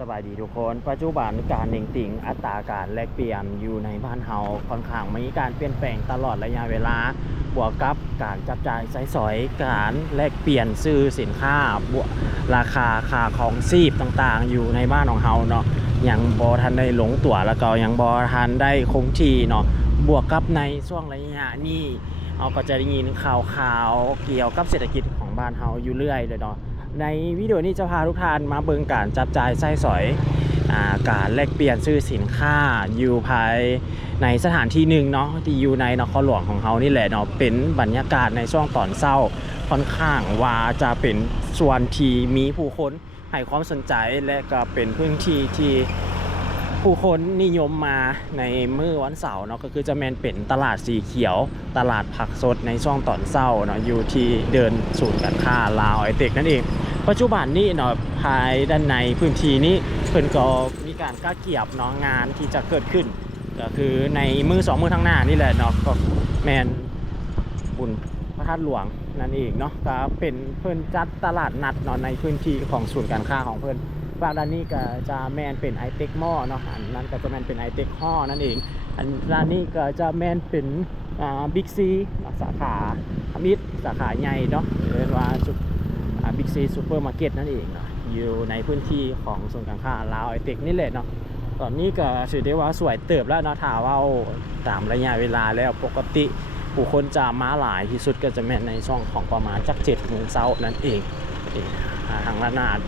สบายดีทุกคน ปัจจุบันการเน่งติ่งอัตราการแลกเปลี่ยนอยู่ในบ้านเฮาค่อนข้างมีการเปลี่ยนแปลงตลอดระยะเวลา บวกกับการจับจ่ายใช้สอย การแลกเปลี่ยนซื้อสินค้าบวกราคาค่าของซีบต่างๆ อยู่ในบ้านของเฮาเนาะยังบอทันได้หลงตัวแล้วก็ยังบอทันได้คงที่เนาะบวกกับในช่วงระยะนี้เราก็จะได้ยินข่าวๆเกี่ยวกับเศรษฐกิจของบ้านเฮาอยู่เรื่อยเลยเนาะ ในวิดีโอนี้จะพาทุกท่านมาเบิงการจับจ่ายใช้สอยอาการแลกเปลี่ยนซื้อสินค้าอยู่ภายในสถานที่หนึ่งเนาะที่อยู่ในนครหลวงของเรานี่แหละเนาะเป็นบรรยากาศในช่วงตอนเศร้าค่อนข้างว่าจะเป็นส่วนที่มีผู้คนให้ความสนใจและก็เป็นพื้นที่ที่ ผู้คนนิยมมาในมื้อวันเสาร์เนาะก็คือจะแมนเป็นตลาดสีเขียว ตลาดผักสดในช่วงตอนเศร้าเนาะอยู่ที่เดินศูนย์การค้าลาวไอเทคนั่นเอง ปัจจุบันนี้เนาะภายด้านในพื้นที่นี้เพิ่นก็มีการก้าเกียบเนาะงานที่จะเกิดขึ้น ก็คือในมือสองมือทางหน้านี่แหละเนาะก็แมนบุญพระธาตุหลวงนั่นเองเนาะก็เป็นเพิ่นจัดตลาดนัดเนาะในพื้นที่ของศูนย์การค้าของเพิ่น ฝั่งด้านนี้ก็จะแมนเป็นไอเทคมอเนาะอันนั้นก็จะแมนเป็นไอเทคฮอนั่นเอง อันด้านนี้ก็จะแมนเป็นอ่าบิ๊กซีสาขาอมิตรสาขาใหญ่เนาะเรียกว่าจุดบิ๊กซีซูเปอร์มาร์เก็ตนั่นเองเนาะอยู่ในพื้นที่ของศูนย์การค้าลาวไอเทคนี่แหละเนาะตอนนี้ก็ถือได้ว่าสวยเติบแล้วเนาะถ้าว่าตามระยะเวลาแล้วปกติผู้คนจะมาหลายที่สุดก็จะแม่นในช่องของประมาณจักเจ็ดโมงเช้านั่นเองนี่อ่าทางละนาด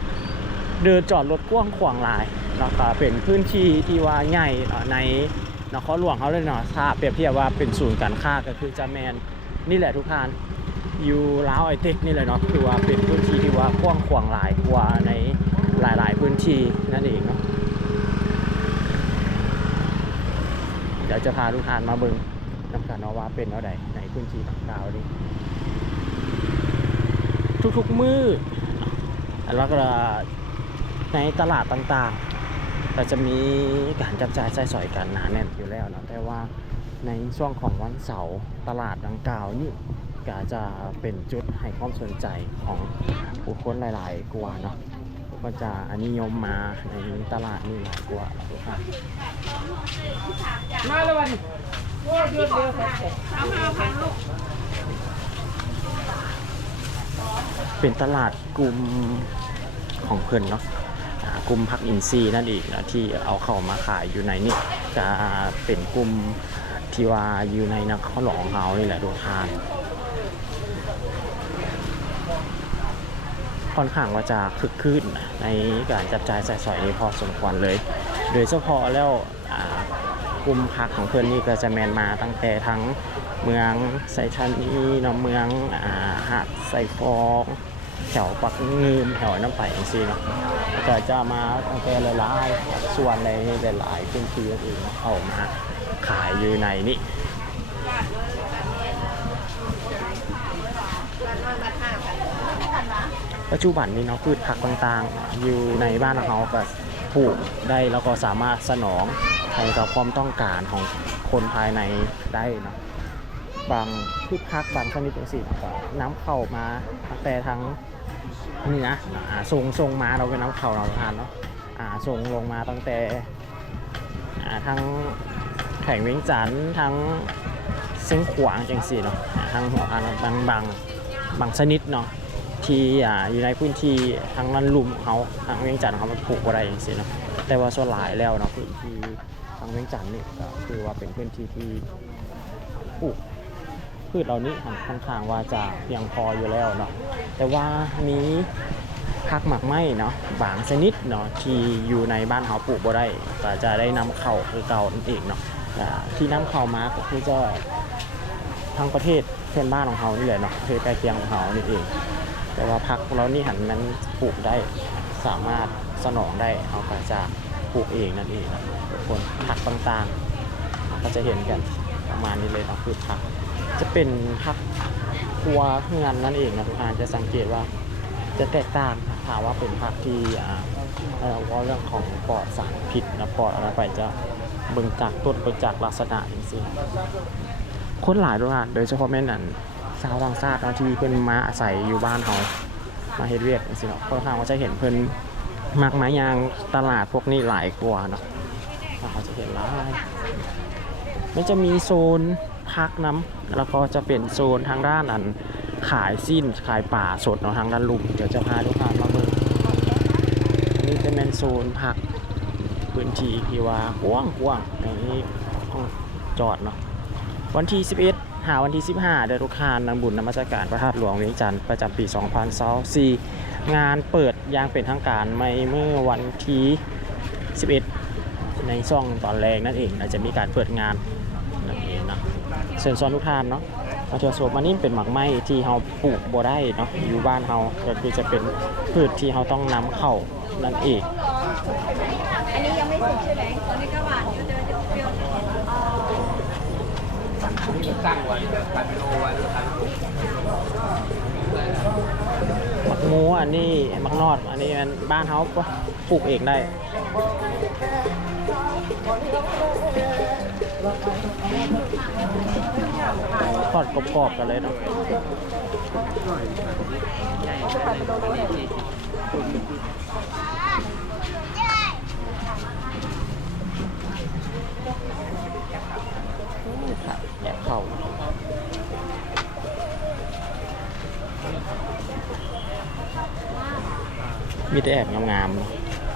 เดินจอดรถกว้างขวางหลายแล้วก็เป็นพื้นที่ที่ว่าใหญ่เนาะในนครหลวงเขาเลยเนาะถ้าเปรียบเทียบว่าเป็นศูนย์การค้าก็คือจะแมนนี่แหละทุกท่านอยู่ลาวไอเทคนี่แหละเนาะคือว่าเป็นพื้นที่ที่ว่ากว้างขวางหลายกว่าในหลาย ๆ พื้นที่นั่นเองเนาะเดี๋ยวจะพาทุกท่านมาเบิ่งน้ำกันเนาะว่าเป็นเอาใดในพื้นที่ต่างๆนี้ทุกๆมือแล้วก็ ในตลาดต่างๆก็จะมีการจับจ่ายใช้สอยกันหนาแน่นอยู่แล้วเนาะแต่ว่าในช่วงของวันเสาร์ตลาดดังกล่าวนี่ก็จะเป็นจุดให้ความสนใจของผู้คนหลาย ๆ กว่าเนาะก็จะนิยมมาในตลาดนี่หลายกว่าทุกท่านมาแล้ววันโอ้เดือดเดือดเอามาเอาพันลูกเป็นตลาดกลุ่มของเพิ่นเนาะอ่า กลุ่มพักอินซีนั่นเองนะที่เอาเข้ามาขายอยู่ในนี่จะเป็นกลุ่มที่ว่าอยู่ในนครหลวงของเรานี่แหละทุกท่านค่อนข้างว่าจะคึกคืนในการจับจ่ายใส่สอยนี้พอสมควรเลย โดยเฉพาะแล้วกลุ่มพักของเพื่อนนี่ก็จะแมนมาตั้งแต่ทั้งเมืองไซชันนีเนาะเมืองอาหาดไซฟอง แถวปักงืมแถวน้ำไปอย่างซีเนาะก็จะมาตั้งแต่หลายๆส่วนในหลายๆพื้นที่อื่นๆเอามาขายอยู่ในนี่ปัจจุบันนี้เนาะพืชผักต่างๆ อยู่ในบ้านเราก็ปลูกได้แล้วก็สามารถสนองให้กับความต้องการของคนภายในได้เนาะ บางพืชผักบางชนิดอย่างสิน้ำเข้ามาตั้งแต่ทั้งเหนืออ่าส่งส่งมาเราเป็นน้ำเข้าเราทานเนาะอ่าส่งลงมาตั้งแต่อ่าทั้งแข่งเวียงจันทน์ทั้งเส้นขวางจังสิเนาะทั้งหัวพันบางบางบางชนิดเนาะที่อ่าอยู่ในพื้นที่ทางนั้นลุมของเขาทางเวียงจันทร์เขามันปลูกอะไรอย่างเงี้ยเนาะแต่ว่าส่วนหลายแล้วเนาะพื้นที่ทางเวียงจันทร์นี่ก็คือว่าเป็นพื้นที่ที่ปลูก พืชเหล่านี้ค่อนข้างว่าจะเพียงพออยู่แล้วเนาะแต่ว่ามีผักหมักไหม้เนาะบางชนิดเนาะที่อยู่ในบ้านเขาปลูกบ่ได้ก็จะได้นำเข้าคือเก่านั่นเองเนาะที่นำเข้ามาก็คือจะทางประเทศเพื่อนบ้านของเขานี่แหละเนาะประเทศใกล้เคียงของเขานี่เอง แต่ว่าผักเรานี่หันมันปลูกได้สามารถสนองได้เอาก็จะปลูกเองนั่นเองนะทุกคนผักต่างๆก็จะเห็นกันประมาณนี้เลยเนาะคือผัก จะเป็นผักครัวเงินนั่นเองนะทุกท่านจะสังเกตว่าจะแตกต่างถามว่าเป็นผักที่อ่าเอ่อว่าเรื่องของปลอดสารพิษนะปลอดอะไรไปจะเบิ่งจากต้นเบิ่งจากลักษณะจริงๆคนหลายทุกท่านโดยเฉพาะแม่นันชาวต่างชาตินะที่เพิ่นมาอาศัยอยู่บ้านเขามาเฮ็ดเวียกจังซี่เนาะค่อนข้างว่าจะเห็นเพิ่นมักไม้ยางตลาดพวกนี้หลายกว่าเนาะเราจะเห็นหลายมันจะมีโซน พักน้ำแล้วก็จะเป็นโซนทางด้านอันขายสิ้นขายป่าสดเนาะทางด้านลุมเดี๋ยวจะพาทุกท่านมาเบิ่งอันนี้จะเป็นโซนพักพื้นที่ที่ว่ากว้างกว้างๆอันนี้ห้องจอดเนาะวันที่ 11 หาวันที่ 15เดือนทุกคานนำบุญนมัสการพระธาตุหลวงเวียงจันทร์ประจำปี 2024งานเปิดยางเป็นทางการไม่เมื่อวันที่ 11 ในช่องตอนแรกนั่นเองอาจจะมีการเปิดงาน เชิญชวนทุกท่านเนาะมาเที่ยวชมอันนี้เป็นหมักไม้ที่เราปลูกบ่ได้เนาะอยู่บ้านเราก็คือจะเป็นพืชที่เราต้องนำเข้านั่นเองอันนี้ยังไม่สุกใช่ไหมตอนนี้ก็หวานอยู่เดินจะเปรี้ยวตั้งไว้พันโลไว้ตันหมักหมูอันนี้หมักนอด อันนี้มันบ้านเขาปลูกเองได้ ทอดกรอบๆกันเลยเนาะครับแอบเข้ามีแต่แอบงามๆเนอะ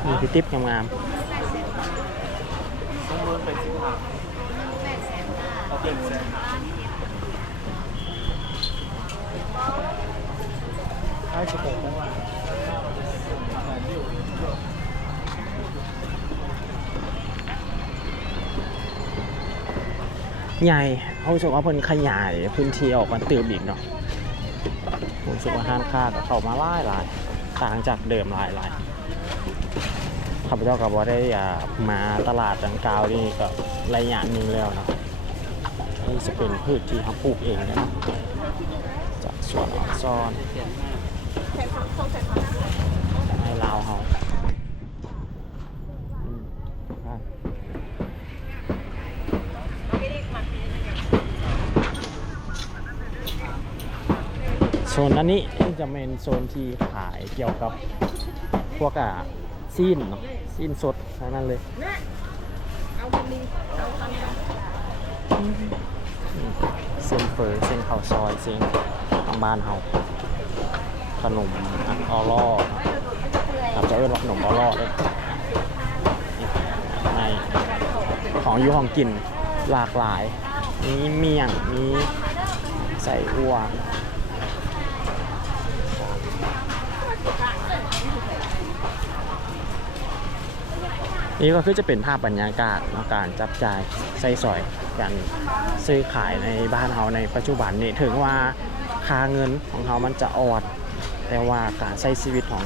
มีพี่ติ๊บงามๆต้องมืองเป็นสิบห้าเอาเป็นแส นใช่สิบหกใหญ่เขาสึกว่าเพิ่นขยายพื้นที่ออกมาตื่มอีกเนาะผมสึกว่าห้านค้าก็เข้ามาหลายหลายต่างจากเดิมหลายหลายข้าพเจ้ากับว่าได้มาตลาดดังกล่าวนี่ก็ระยะหนึงแล้วเนาะนี่จะเป็นพืชที่เขาปลูกเองเนาะจากสวนออนซ่อน ให้ลาวเขาโซนนั้นนี้จะเป็นโซนที่ขายเกี่ยวกับพวกอะซีนเนาะซีนสดทั้งนั้นเลยซีนนี้อืมเส้นเฟอเส้นข้าวซอยเส้นทางบ้านเฮา ขนมอออล่อครับจะเรียกว่าขนมออล่อเลยในของอยูของกินหลากหลาย มีเมี่ยง มีใส่อัวนี่ก็คือจะเป็นภาพบรรยากาศเนาการจับจ่ายใส่สอยการซื้อขายในบ้านเฮาในปัจจุบันนี้ถึงว่าค่าเงินของเฮามันจะออด แต่ว่าการใช้ชีวิตของ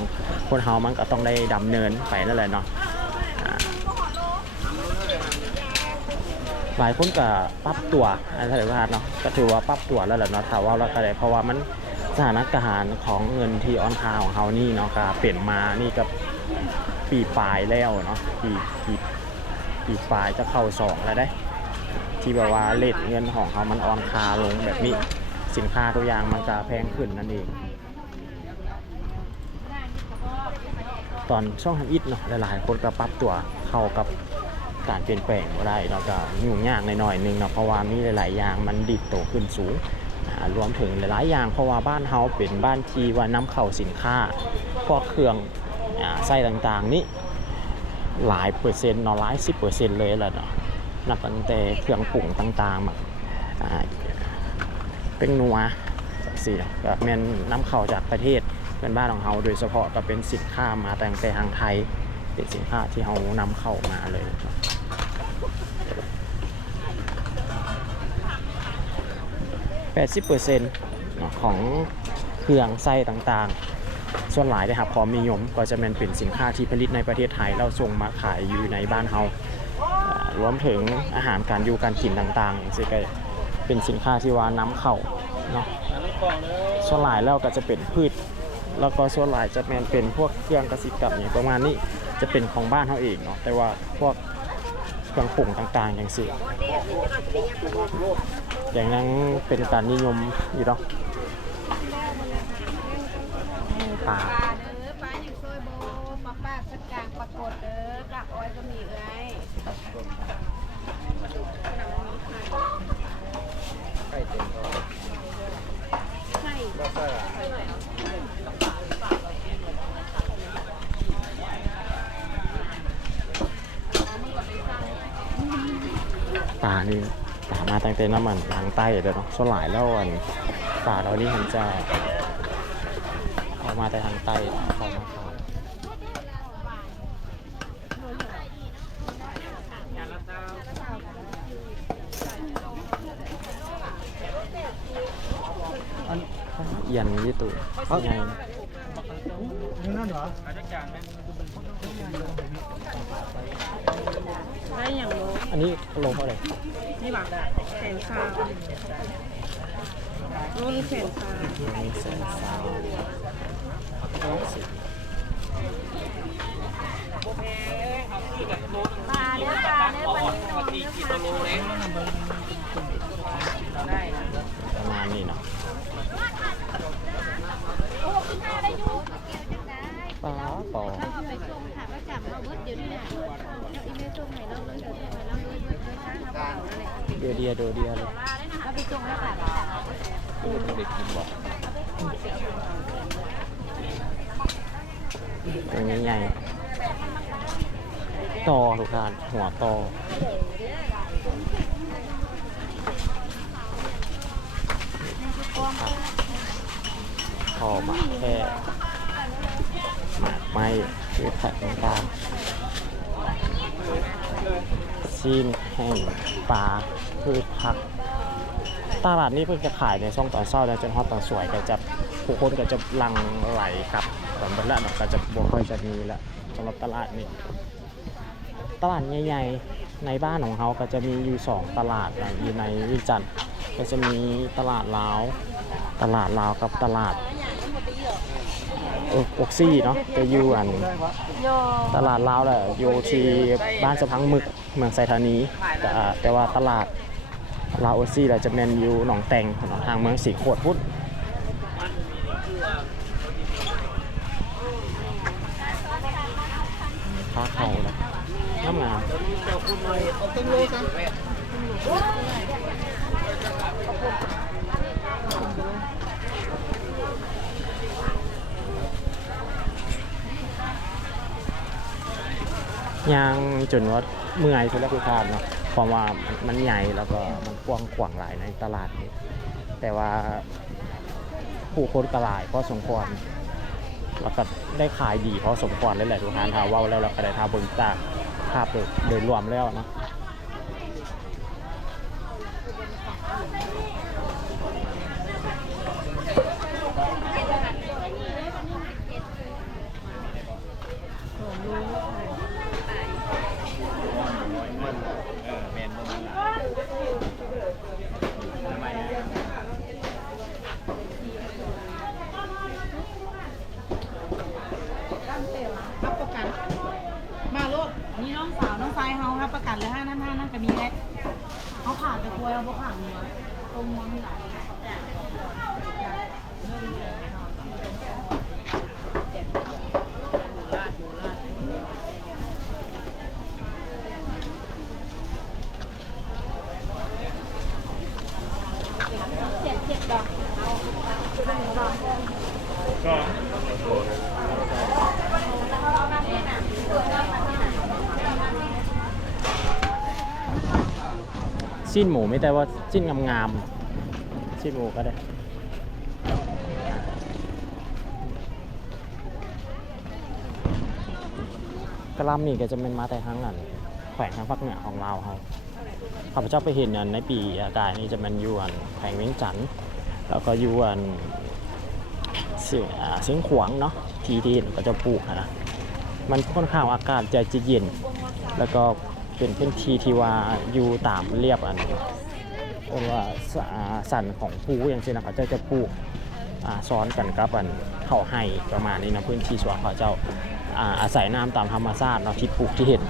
คนเฮามันก็ต้องได้ดำเนินไปนั่นแหละเนาะหลายคนก็ปรับตัวอันนี้ว่าเนาะก็ถือว่าปรับตัวแล้วแหละเนาะถ้าว่าเราก็ได้เพราะว่ามันสถานการณ์ของเงินที่ออนคาของเฮานี่เนาะก็เปลี่ยนมานี่ก็ปีปลายแล้วเนาะปีปีปีปลายจะเข้าสองแล้วได้ ที่แบบว่าเลทเงินของเขามันออนคาลงแบบนี้สินค้าตัวอย่างมันจะแพงขึ้นนั่นเอง ตอนช่วงทำอิฐเนาะหลายๆคนก็ปรับตัวเข้ากับการเปลี่ยนแปลงได้เราก็ยุ่งยากหน่อยๆนึงเนาะเพราะว่ามีหลาย ๆ อย่างมันดิดโตขึ้นสูงรวมถึงหลายๆอย่างเพราะว่าบ้านเฮาเป็นบ้านที่ว่าน้ำเข้าสินค้าพวกเครื่องไส้ต่างๆนี่หลายเปอร์เซ็นต์เนาะหลายสิบเปอร์เซ็นต์เลยแหละเนาะนับตั้งแต่เครื่องปรุงต่างๆแบบอ่าเป็นนัวสิแบบแมนนำเข้าจากประเทศ เป็นบ้านของเราโดยเฉพาะก็เป็นสินค้ามาแต่งแต่ทางไทย เป็นสินค้าที่เรานำเข้ามาเลยแปดสิบเนาะ80%เนาะของเครื่องไส้ต่างๆ ส่วนหลายนะครับความนิยมก็จะเป็นเป็นสินค้าที่ผลิตในประเทศไทยเราส่งมาขายอยู่ในบ้านเฮารวมถึงอาหารการอยู่การกินต่างๆอย่างเช่นก็เป็นสินค้าที่ว่าน้ำเข้าเนาะส่วนหลายแล้วก็จะเป็นพืช แล้วก็ส่วนหลายจะเป็นเป็นพวกเครื่องกสิกรรมอย่างประมาณนี้จะเป็นของบ้านเขาเองเนาะแต่ว่าพวกเครื่องปรุงต่างๆอย่างสิอย่างนั้นเป็นการนิยมอยู่เนาะปลา ปลาเด้อปลาอย่างซอยโบปลาปลาสัก ป่านี่ป่ามาตั้งแต่น้ำมันทางใต้เด้อเนาะส่วนหลายแล้วอันป่าเรานี่มันจะออกมาแต่ทางใต้เข้ามาขายอันเอียนยี่ตุ่ใหญ่นะ ได้อย่างโล อันนี้โลเท่าไหร่ นี่หลักแขนซาวรุ่นแขนซาวมีแสนสาวร้อยปลาเนื้อปลาเนื้อปลาเนื้อปลาเนื้อประมาณนี้เนาะโอ้ขึ้นหน้าได้ยูปลาปอ เราเอาไปชมค่ะว่าจับเราเบิร์ดเดี๋ยวนี้นะเราอีเมลชมให้เราเลย เดียเดียเดียเดียเลยเราไปชมแล้วค่ะเด็กกินบอกตัวนี้ใหญ่ต่อทุกท่านหัวต่อพอมาแค่หมากไม้คือแผ่นต่างๆซีนแห้งปลา พืชผัก ตลาดนี้เพิ่งจะขายในช่องตอนเช้าแล้วจนฮอตตอนสวยก็จะผู้คนก็จะลังไหลครับตอนบรรละเนก็จะบ่ค่อยจะมีละสำหรับตลาดนี้ ตลาดใหญ่ๆในบ้านของเขาก็จะมีอยู่สองตลาดนะอยู่ในวิจันทร์ก็จะมีตลาดลาว ตลาดลาวกับตลาดออกซี่เนาะจะอยู่อันตลาดลาวแหละอยู่ที่บ้านสะพังมึกเมืองไซธานีแต่ว่าตลาด ลาโอซี่เราจะแมนยู่หนองแตงทางเมืองสีโขดพุทธค้าเขาเลยน้ำงามยางจนว่าเมื่อยทุกทุกทานเนาะ เพราะว่ามันใหญ่แล้วก็มันกว้างขวางหลายในตลาดนี้แต่ว่าผู้คนกระหลายพอสมควรแล้วก็ได้ขายดีพอสมควรเลยแหละทุกท่านถ้าว่าแล้วเราก็ได้ทาบนจากภาพโดยโดยรวมแล้วเนาะ รับประกัน มาลูกนี่น้องสาวน้องชายเฮารับประกันเลยห้านั่นห้านั่นก็มีแหละเขาผ่านตะกรวยเขาพวกผ่านเนื้อตรงมังหลาย ชิ้นหมูไม่แต่ว่าชิ้นงามๆชิ้นหมูก็ได้กระลำนี่ก็จะเป็นมาแต่ทางนั้นแขวงทางภาคเหนือของเราวเขาข้าพเจ้าไปเห็นในปีอากาศนี่จะเป็นยวนแขวงเวียงจันทน์แล้วก็ยวนเสียอ่าเสียงขวางเนาะทีที่เห็นก็จะปลูกนะมันค่อนข้างอากาศจะจะเย็น แล้วก็ เป็นพื้นที่ที่ว่าอยู่ตามเรียบอันเรียกว่าสอ่าสันของภูอย่างเช่นนะเขาจ้าจะปลูกซ้อนกันกับอันเขาให้ประมาณนี้นะพื้นที่สวนเขาเจ้าอาศัยน้ำตามธรรมชาติเนาะที่ปลูกที่เห็น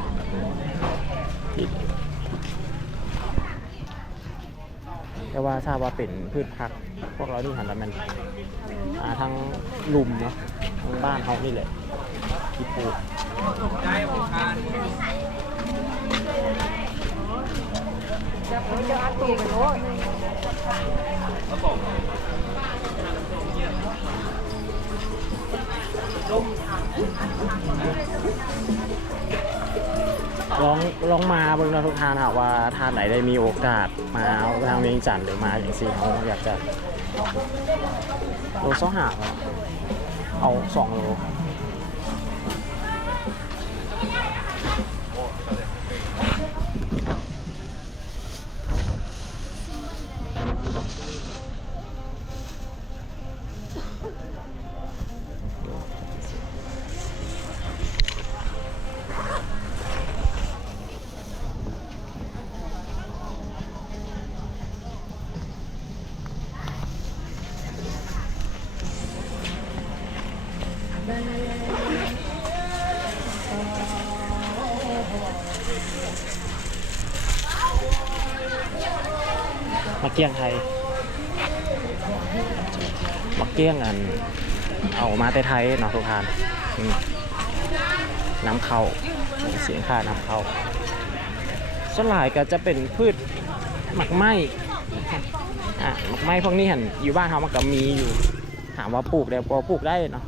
แต่ว่าทราบว่าเป็นพืชผักพวกเรานี่หันแล้วมันทั้งลุมเนาะทั้งบ้านเขานี่แหละที่ปลูก ลองลองมาเบิ่งนะทุกทานหากว่าทานไหนได้มีโอกาสมาทางเวียงจันทร์หรือมาอย่างสี่เขาอยากจะโลซอหาเหรอเอาสองโล มาเกี้ยงไทยมาเกี้ยงอัน เอามาแต่ไทยเนาะทุกท่านน้ำเข้าเสียงค่าน้ำเข้าสลายก็จะเป็นพืชหมักไม้อะหมักไม้พวกนี้เห็นอยู่บ้านเขามันก็มีอยู่ ถามว่าปลูกได้พอปลูกได้เนาะ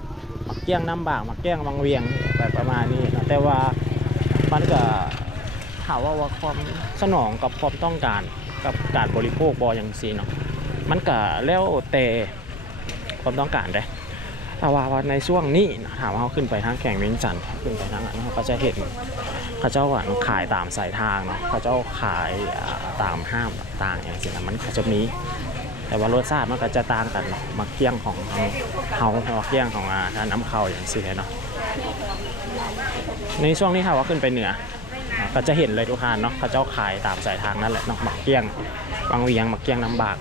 หมักเกี้ยงน้ำบากหมักเกี้ยงบางเวียงแบบประมาณนี้เนาะแต่ว่า มันก็ถามว่าว่าความสนองกับความต้องการกับการบริโภคบออย่างซีเนาะมันก็แล้วแต่ความต้องการเด้แต่ว่าว่าในช่วงนี้ถามว่าเขาขึ้นไปทางแข่งเวียงจันทร์ขึ้นไปทางนั้นเขาก็จะเห็นเขาเจ้าอะขายตามสายทางเนาะเขาเจ้าขายตามห้างต่างอย่างเงี้ยมันก็จะมีแต่ว่ารสชาติมันก็จะต่างกันเนาะมักเกี้ยงของเฮามักเกี้ยงของอ่าน้ำเข้าอย่างซี่เนาะ ในช่วงนี้ถ้าว่าขึ้นไปเหนือก็จะเห็นเลยทุกทานเนาะเขาเจ้าขายตามสายทางนั่นแหละเนาะมักเกี้ยงบางเวียงมักเกี้ยงน้ำบาก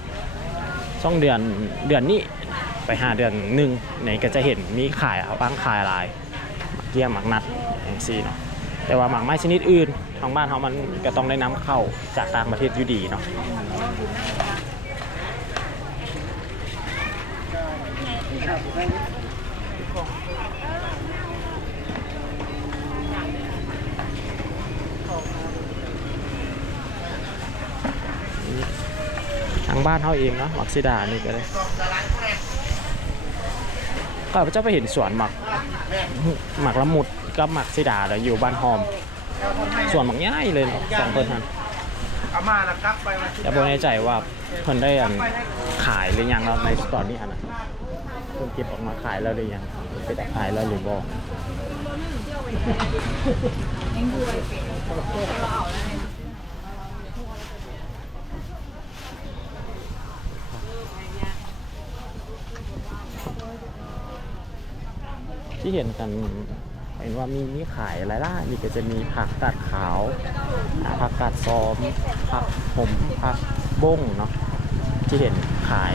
ช่วงเดือนเดือนนี้ไปหาเดือนหนึ่งไหนก็จะเห็นมีขายเอาบางขายหลายมักเกี้ยงมักนัดอย่างซีเนาะแต่ว่าหมากไม้ชนิดอื่นทางบ้านเขามันก็ต้องได้น้ำเข้าจากต่างประเทศอยู่ดีเนาะ ทางบ้านเขาเองเนาะหมักซิดานี่ก็เลยก็พระเจ้าไปเห็นสวนหมักหมักละมุดกับหมักซิดาเลยอยู่บ้านหอมสวนหมักง่ายเลยสองเพิ่นทันเอามาแล้วกลับไปมาแต่ในใจว่าเพิ่นได้อันขายหรือยังเราในตอนนี้อันนะเพิ่นเก็บออกมาขายแล้วหรือยังเป็นขายแล้วหรือบ่ ที่เห็นกันเห็นว่ามีมีขายหลายล่านี่ก็จะมีผักกาดขาวผักกาดซอมผักผมผักบ้งเนาะที่เห็นขาย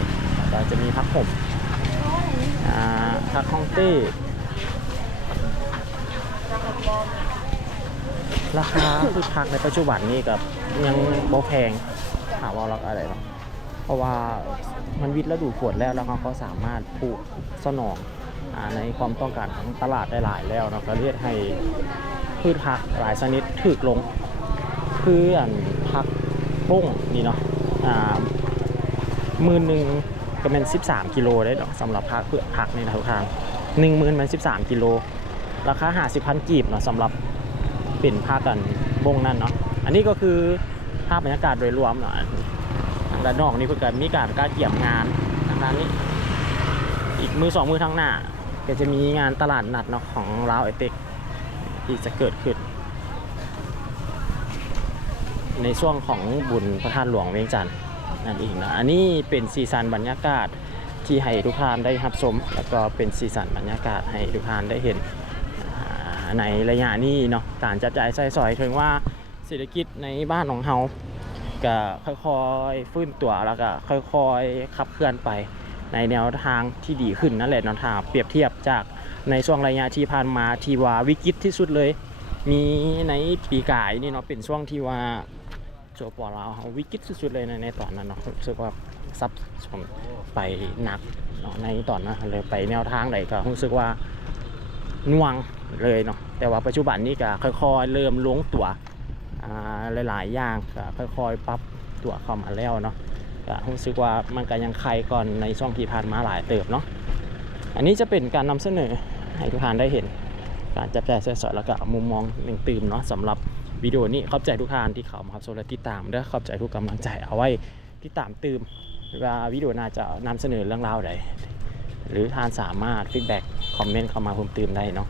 ก็จะมีผักผมอ่าผักฮองเต้ราคาคือผักในปัจจุบันนี่กับยังบ่แพงถามว่าเราอะไรเนาะเพราะว่ามันวิทย์แล้วดูฝนแล้วแล้วเขาก็สามารถปลูกสนอง ในความต้องการของตลาดได้หลายแล้วเนาะก็เรียกให้พืชผักหลายชนิดถูกลงคืออันผักบุ้งนี่เนาะมือหนึ่งก็เป็น 13 กิโลได้เนาะสำหรับผักเพื่อผักนี่นะทุกทานหนึ่งมือมัน13 กิโล ราคาหาสิพันกีบเนาะสำหรับเป็นผ้ากันบงนั่นเนาะอันนี้ก็คือภาพบรรยากาศโดยรวมเนาะด้านนอกนี่เพื่อการมีการการเกี่ยมงานทางด้านนี้ อีกมือสองมือทางหน้า ก็จะมีงานตลาดนัดเนาะของลาวไอเต็กที่จะเกิดขึ้น ในช่วงของบุญพระธาตุหลวงเวียงจันทร์นั่นเองนะอันนี้เป็นสีสันบรรยากาศที่ให้ทุกท่านได้รับชมแล้วก็เป็นสีสันบรรยากาศให้ทุกท่านได้เห็นในระยะนี้เนาะการจับจ่ายใช้สอยถึงว่าเศรษฐกิจในบ้านของเฮาก็ค่อยๆฟื้นตัวแล้วก็ค่อยๆขับเคลื่อนไป ในแนวทางที่ดีขึ้นนั่นแหละเนาะถ้าเปรียบเทียบจากในช่วงระยะที่ผ่านมาที่ว่าวิกฤตที่สุดเลย มีในปีกายนี่เนาะเป็นช่วงที่ว่าโจปอลาวิกฤตสุดๆเลยในในตอนนั้นเนาะรู้สึกว่าซับซ้อนไปหนักเนาะในตอนนั้นเลยไปแนวทางไหนก็รู้สึกว่าน่วงเลยเนาะแต่ว่าปัจจุบันนี้ก็ค่อยๆเริ่มลงตัวอ่าหลายๆอย่างก็ค่อยๆปรับตัวเข้ามาแล้วเนาะ ก็รู้สึกว่ามันก็ยังใครก่อนในช่วงที่ผ่านมาหลายเติบเนาะอันนี้จะเป็นการนำเสนอให้ทุกท่านได้เห็น การจับจ่ายใช้สอยแล้วก็มุมมองหนึ่งตื่มเนาะสำหรับวิดีโอนี้ขอบใจทุกท่านที่เข้ามารับชมแลติดตามเด้อขอบใจทุกกำลังใจเอาไว้ติดตามตื่มว่าวิดีโอหน่าจะนำเสนอเรื่องราวใดหรือท่านสามารถฟีดแบ็กคอมเมนต์เข้ามาเพิ่มเติมได้เนาะ